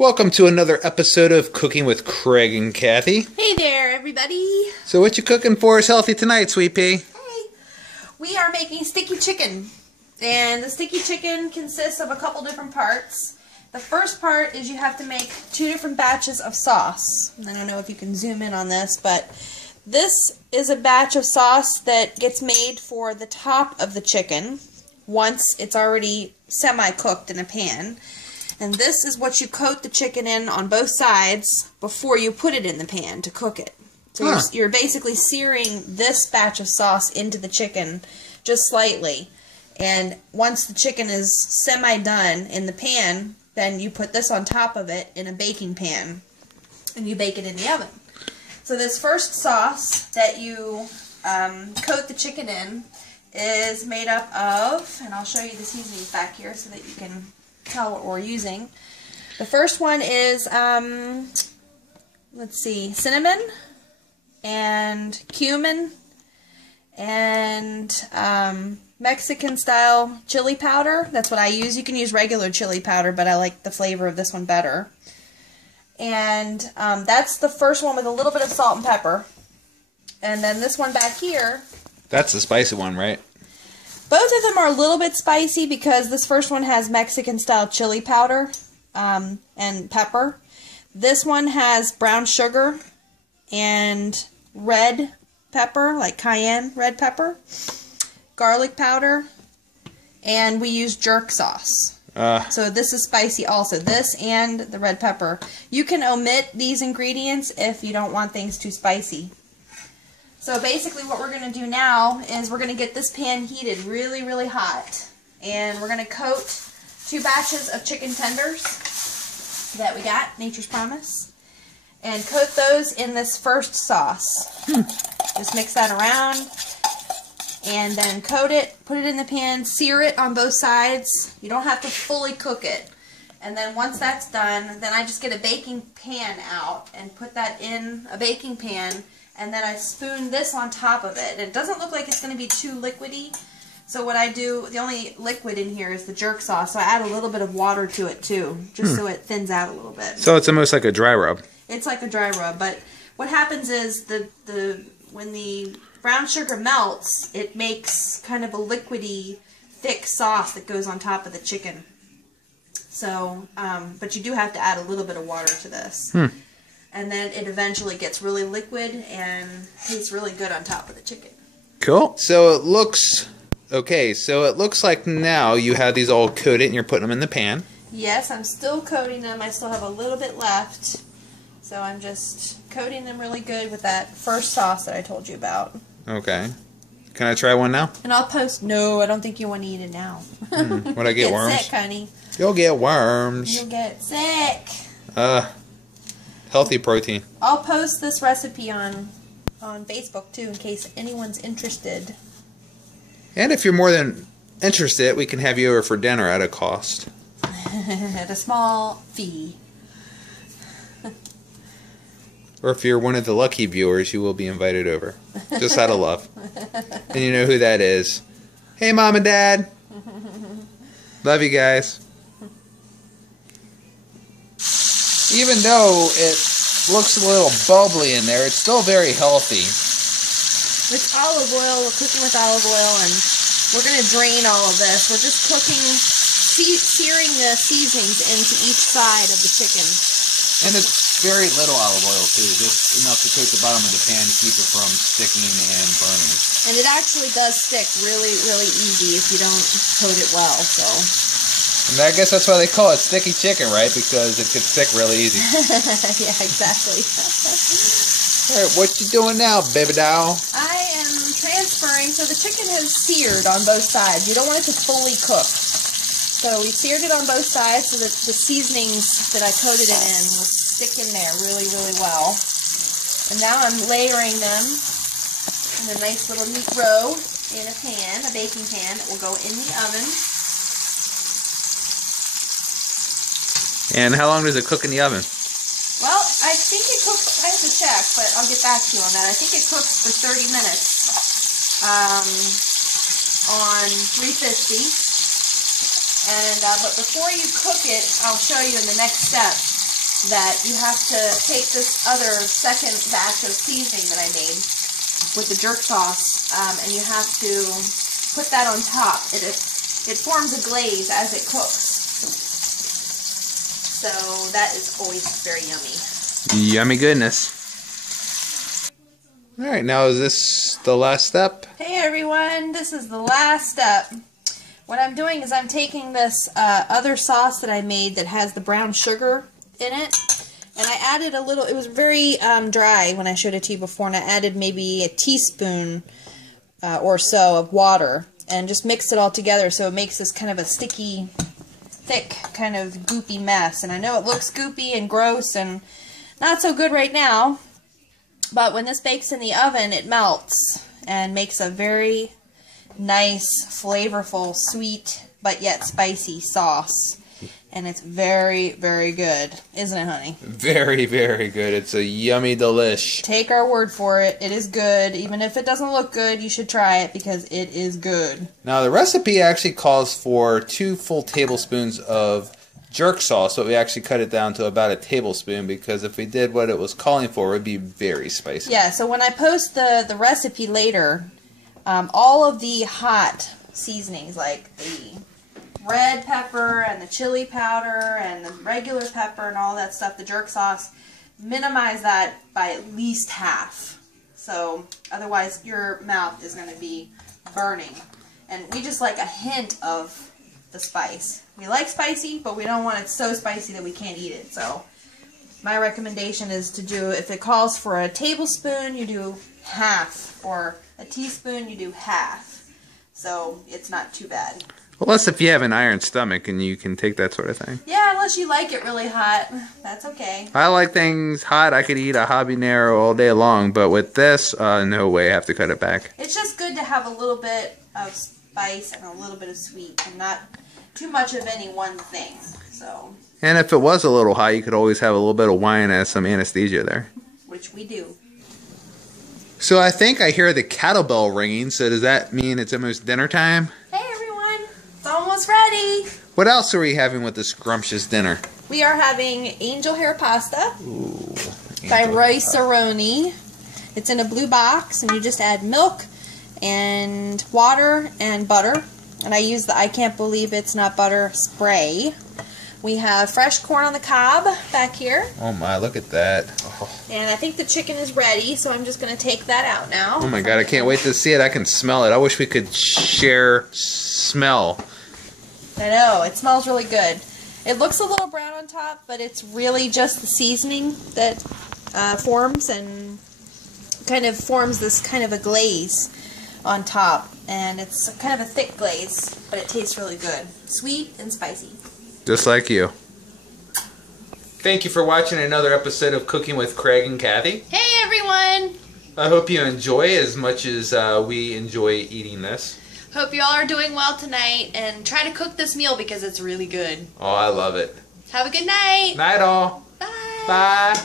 Welcome to another episode of Cooking with Craig and Kathy. Hey there, everybody. So what you cooking for us healthy tonight, Sweet Pea? Hey. We are making sticky chicken. And the sticky chicken consists of a couple different parts. The first part is you have to make 2 different batches of sauce. I don't know if you can zoom in on this, but this is a batch of sauce that gets made for the top of the chicken once it's already semi-cooked in a pan. And this is what you coat the chicken in on both sides before you put it in the pan to cook it. So you're basically searing this batch of sauce into the chicken just slightly. And once the chicken is semi-done in the pan, then you put this on top of it in a baking pan. And you bake it in the oven. So this first sauce that you coat the chicken in is made up of, and I'll show you the seasonings back here so that you can tell what we're using. The first one is, let's see, cinnamon and cumin and Mexican style chili powder. That's what I use. You can use regular chili powder, but I like the flavor of this one better. And that's the first one with a little bit of salt and pepper. And then this one back here. That's the spicy one, right? Both of them are a little bit spicy because this first one has Mexican style chili powder and pepper. This one has brown sugar and red pepper, like cayenne red pepper, garlic powder, and we use jerk sauce. So this is spicy also, this and the red pepper. You can omit these ingredients if you don't want things too spicy. So basically what we're going to do now is we're going to get this pan heated really, really hot. And we're going to coat 2 batches of chicken tenders that we got, Nature's Promise. And coat those in this first sauce. Just mix that around. And then coat it, put it in the pan, sear it on both sides. You don't have to fully cook it. And then once that's done, then I just get a baking pan out and put that in a baking pan. And then I spoon this on top of it. And it doesn't look like it's going to be too liquidy. So what I do, the only liquid in here is the jerk sauce. So I add a little bit of water to it too, just so it thins out a little bit. So it's almost like a dry rub. It's like a dry rub. But what happens is when the brown sugar melts, it makes kind of a liquidy, thick sauce that goes on top of the chicken. So, but you do have to add a little bit of water to this. And then it eventually gets really liquid and tastes really good on top of the chicken. Cool. So it looks, okay, so it looks like now you have these all coated and you're putting them in the pan. Yes, I'm still coating them. I still have a little bit left. So I'm just coating them really good with that first sauce that I told you about. Okay. Can I try one now? And I'll post, no, I don't think you want to eat it now. Would I get worms? Get sick, honey. You'll get worms. You'll get sick. Healthy protein. I'll post this recipe on Facebook too in case anyone's interested. And if you're more than interested, we can have you over for dinner at a cost. At a small fee. Or if you're one of the lucky viewers, you will be invited over. Just out of love. And you know who that is. Hey, Mom and Dad. Love you guys. Even though it looks a little bubbly in there, it's still very healthy. It's olive oil. We're cooking with olive oil, and we're going to drain all of this. We're just cooking, searing the seasonings into each side of the chicken. And it's very little olive oil, too. Just enough to coat the bottom of the pan to keep it from sticking and burning. And it actually does stick really, really easy if you don't coat it well, so... And I guess that's why they call it sticky chicken, right? Because it could stick really easy. Yeah, exactly. Alright, what you doing now, baby doll? I am transferring, so the chicken has seared on both sides. You don't want it to fully cook. So we seared it on both sides so that the seasonings that I coated it in will stick in there really, really well. And now I'm layering them in a nice little neat row in a pan, a baking pan that will go in the oven. And how long does it cook in the oven? Well, I think it cooks, I have to check, but I'll get back to you on that. I think it cooks for 30 minutes on 350. And but before you cook it, I'll show you in the next step. that you have to take this other second batch of seasoning that I made with the jerk sauce, and you have to put that on top. It forms a glaze as it cooks. So that is always very yummy. Yummy goodness. Alright, now is this the last step? Hey everyone, this is the last step. What I'm doing is I'm taking this other sauce that I made that has the brown sugar in it, and I added a little, it was very dry when I showed it to you before, and I added maybe a teaspoon or so of water and just mixed it all together so it makes this kind of a sticky, thick, kind of goopy mess. And I know it looks goopy and gross and not so good right now, but when this bakes in the oven, it melts and makes a very nice, flavorful, sweet, but yet spicy sauce. And it's very, very good. Isn't it, honey? Very, very good. It's a yummy delish. Take our word for it. It is good. Even if it doesn't look good, you should try it because it is good. Now, the recipe actually calls for 2 full tablespoons of jerk sauce, but we actually cut it down to about a tablespoon because if we did what it was calling for, it would be very spicy. Yeah, so when I post the recipe later, all of the hot seasonings, like the red pepper and the chili powder and the regular pepper and all that stuff, the jerk sauce, minimize that by at least half. So otherwise your mouth is going to be burning. And we just like a hint of the spice. We like spicy, but we don't want it so spicy that we can't eat it. So my recommendation is to do, if it calls for a tablespoon, you do half, or a teaspoon, you do half. So it's not too bad. Unless if you have an iron stomach and you can take that sort of thing. Yeah, unless you like it really hot. That's okay. I like things hot. I could eat a habanero all day long, but with this, no way. I have to cut it back. It's just good to have a little bit of spice and a little bit of sweet, and not too much of any one thing. So. And if it was a little hot, you could always have a little bit of wine as some anesthesia there. Which we do. So I think I hear the cattle bell ringing, so does that mean it's almost dinner time? Hey everyone, it's almost ready. What else are we having with this scrumptious dinner? We are having angel hair pasta. Ooh, by Rice-A-Roni. It's in a blue box, and you just add milk and water and butter. And I use the I Can't Believe It's Not Butter spray. We have fresh corn on the cob back here. Oh my, look at that. Oh. And I think the chicken is ready, so I'm just going to take that out now. Oh my god, I can't wait to see it. I can smell it. I wish we could share smell. I know, it smells really good. It looks a little brown on top, but it's really just the seasoning that forms and kind of forms this kind of a glaze on top. And it's kind of a thick glaze, but it tastes really good. Sweet and spicy. Just like you. Thank you for watching another episode of Cooking with Craig and Kathy. Hey everyone! I hope you enjoy as much as we enjoy eating this. Hope you all are doing well tonight, and try to cook this meal because it's really good. Oh, I love it. Have a good night! Night all. Bye! Bye.